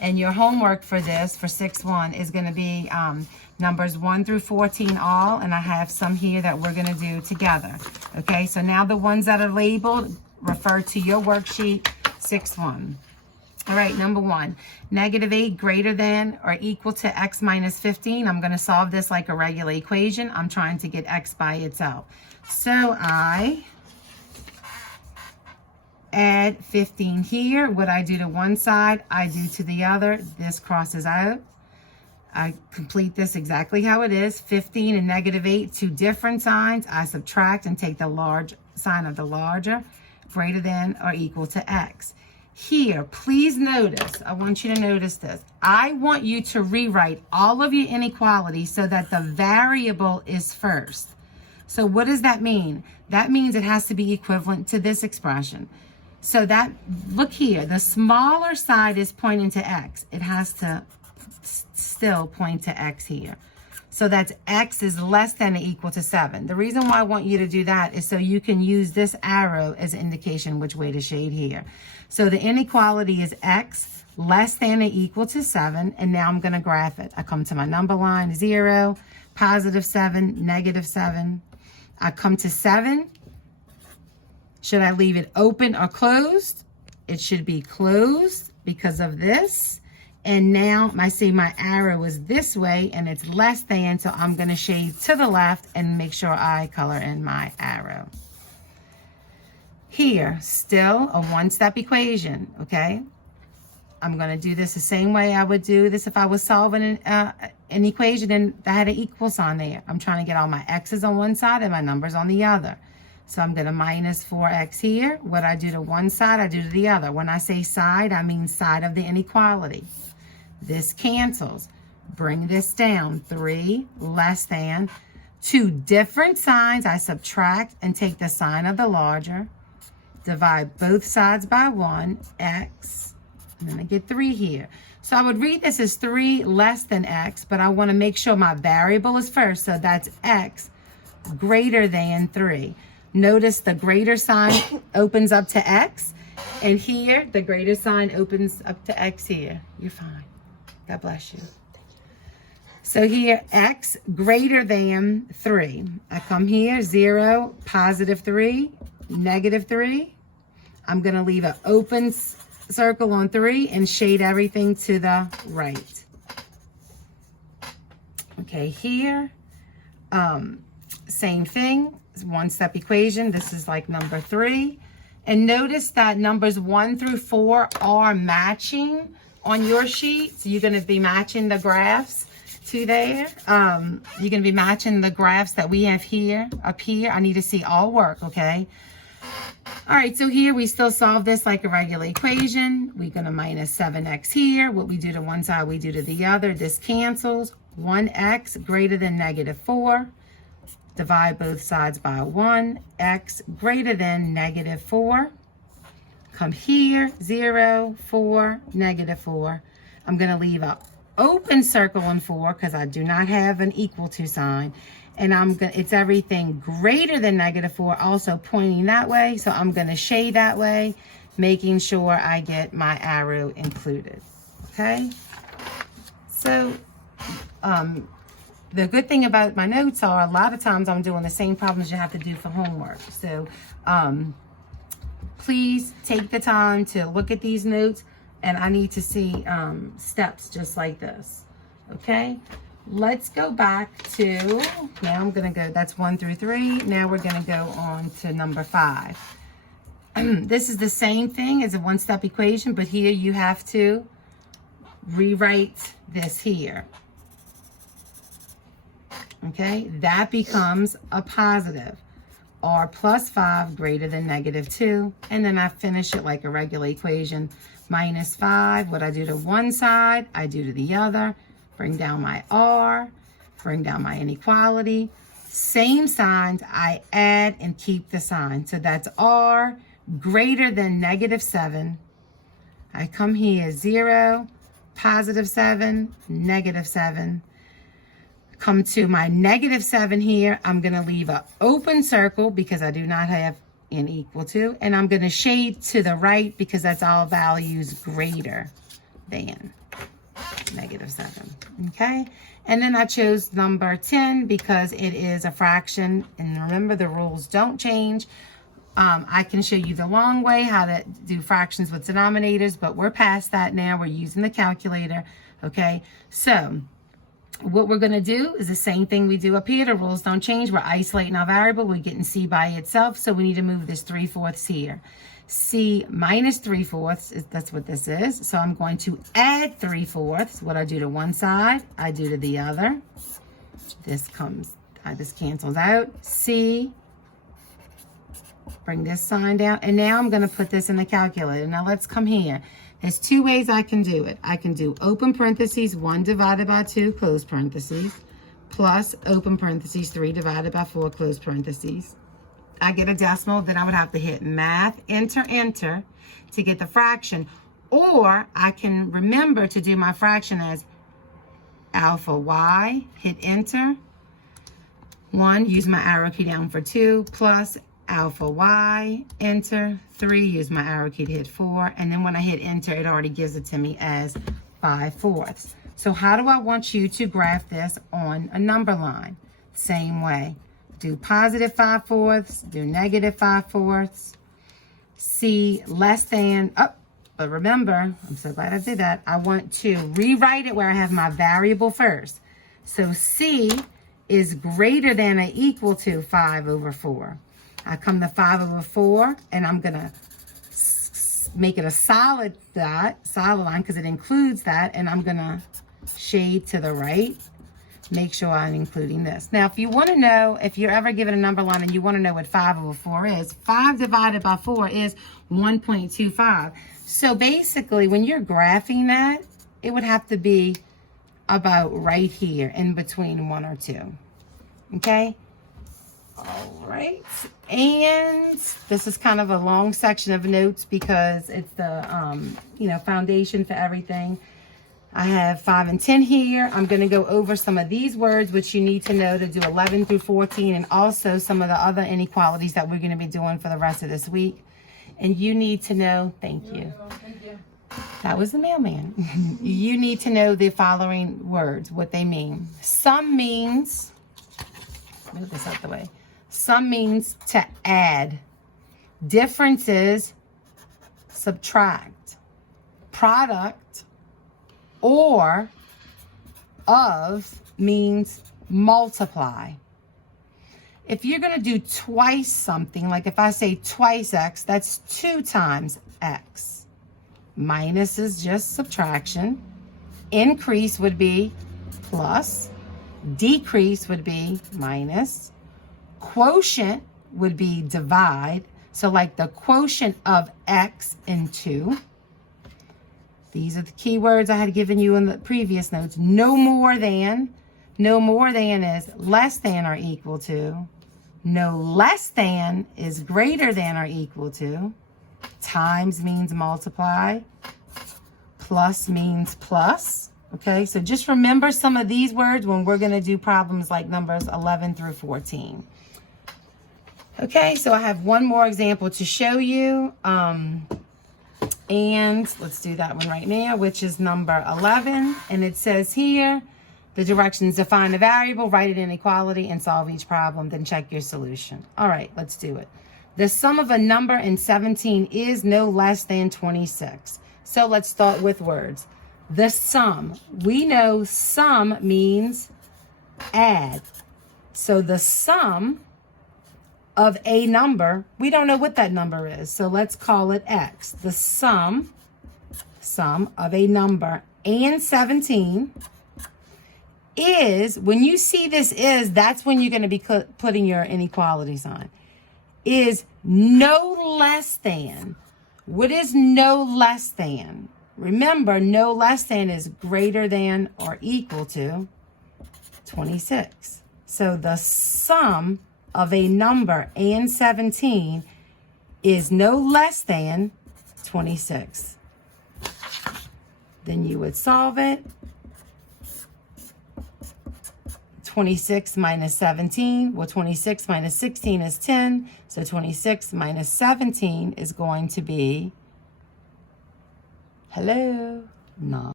And your homework for this, for 6-1, is going to be numbers 1 through 14 all, and I have some here that we're going to do together. Okay, so now the ones that are labeled, refer to your worksheet 6-1. All right, number 1, -8 greater than or equal to x minus 15. I'm going to solve this like a regular equation. I'm trying to get x by itself. So I add 15 here. What I do to one side, I do to the other. This crosses out. I complete this exactly how it is. 15 and -8, two different signs. I subtract and take the large sign of the larger, greater than or equal to x. Here, please notice, I want you to notice this. I want you to rewrite all of your inequalities so that the variable is first. So what does that mean? That means it has to be equivalent to this expression. So that, look here, the smaller side is pointing to x. It has to still point to x here. So that's x is less than or equal to 7. The reason why I want you to do that is so you can use this arrow as an indication which way to shade here. So the inequality is x less than or equal to 7, and now I'm going to graph it. I come to my number line, 0, +7, -7. I come to 7. Should I leave it open or closed? It should be closed because of this. And now I see my arrow is this way and it's less than, so I'm going to shade to the left and make sure I color in my arrow. Here, still a one-step equation, okay? I'm going to do this the same way I would do this if I was solving an equation and I had an equal sign there. I'm trying to get all my x's on one side and my numbers on the other. So I'm going to minus 4x here. What I do to one side, I do to the other. When I say side, I mean side of the inequality. This cancels. Bring this down. 3 less than. Two different signs. I subtract and take the sign of the larger. Divide both sides by 1. X. And then I get 3 here. So I would read this as 3 less than x, but I want to make sure my variable is first. So that's x greater than 3. Notice the greater sign opens up to x, and here the greater sign opens up to x here. You're fine. God bless you. So here, x greater than 3. I come here, 0, +3, -3. I'm going to leave an open circle on 3 and shade everything to the right. Okay, here, same thing. One-step equation. This is like number 3. And notice that numbers 1 through 4 are matching on your sheet. So you're going to be matching the graphs to there. You're going to be matching the graphs that we have here, up here. I need to see all work, okay? All right, so here we still solve this like a regular equation. We're going to minus 7x here. What we do to one side, we do to the other. This cancels. 1x greater than -4. Divide both sides by 1. X greater than -4. Come here, 0, 4, -4. I'm going to leave an open circle on 4 because I do not have an equal to sign. And it's everything greater than -4, also pointing that way. So I'm going to shade that way, making sure I get my arrow included. Okay? So, the good thing about my notes are a lot of times I'm doing the same problems you have to do for homework. So please take the time to look at these notes, and I need to see steps just like this. Okay, let's go back to, now I'm going to go, that's 1 through 3. Now we're going to go on to number 5. This is the same thing as a one-step equation, but here you have to rewrite this here. Okay, that becomes a positive. R plus 5 greater than -2. And then I finish it like a regular equation. Minus 5, what I do to one side, I do to the other. Bring down my R, bring down my inequality. Same signs, I add and keep the sign. So that's R greater than -7. I come here, 0, +7, -7. Come to my -7 here. I'm going to leave an open circle because I do not have an equal to. And I'm going to shade to the right because that's all values greater than. 7. Okay, and then I chose number 10 because it is a fraction, and remember the rules don't change. I can show you the long way how to do fractions with denominators, but we're past that now. We're using the calculator. Okay, so what we're going to do is the same thing we do up here. The rules don't change. We're isolating our variable. We're getting c by itself, so we need to move this 3/4 here. C minus 3/4, that's what this is. So I'm going to add 3/4. What I do to one side, I do to the other. This cancels out. C, bring this sign down. And now I'm going to put this in the calculator. Now let's come here. There's two ways I can do it. I can do open parentheses, 1 divided by 2, close parentheses, plus open parentheses, 3 divided by 4, close parentheses. I get a decimal, then I would have to hit math, enter, enter to get the fraction. Or I can remember to do my fraction as alpha y, hit enter. 1, use my arrow key down for 2, plus alpha y, enter. 3, use my arrow key to hit 4. And then when I hit enter, it already gives it to me as 5/4. So how do I want you to graph this on a number line? Same way. Do positive 5/4, do negative 5/4. C less than, but remember, I'm so glad I did that. I want to rewrite it where I have my variable first. So C is greater than or equal to 5/4. I come to 5/4, and I'm going to make it a solid line because it includes that, and I'm going to shade to the right. Make sure I'm including this. Now, if you want to know, if you're ever given a number line and you want to know what 5/4 is, 5 divided by 4 is 1.25. So basically, when you're graphing that, it would have to be about right here in between 1 or 2. Okay? All right. And this is kind of a long section of notes because it's the, foundation for everything. I have 5 and 10 here. I'm going to go over some of these words, which you need to know to do 11 through 14, and also some of the other inequalities that we're going to be doing for the rest of this week. And you need to know, thank you. That was the mailman. You need to know the following words, what they mean. Sum means, move this out the way. Sum means to add. Difference is subtract. Product or of means multiply. If you're going to do twice something, like if I say twice x, that's 2 times x. Minus is just subtraction. Increase would be plus. Decrease would be minus. Quotient would be divide. So like the quotient of x and 2. These are the keywords I had given you in the previous notes. No more than. No more than is less than or equal to. No less than is greater than or equal to. Times means multiply. Plus means plus. Okay, so just remember some of these words when we're going to do problems like numbers 11 through 14. Okay, so I have one more example to show you. And let's do that one right now, which is number 11. And it says here, the directions: define a variable, write an inequality, and solve each problem. Then check your solution. All right, let's do it. The sum of a number and 17 is no less than 26. So let's start with words. The sum. We know sum means add. So the sum of a number, we don't know what that number is, so let's call it x. The sum of a number and 17 is, when you see this is, that's when you're going to be putting your inequality sign, is no less than. What is no less than? Remember, no less than is greater than or equal to 26. So the sum of a number and 17 is no less than 26. Then you would solve it. 26 minus 17, well, 26 minus 16 is 10. So 26 minus 17 is going to be, hello, 9.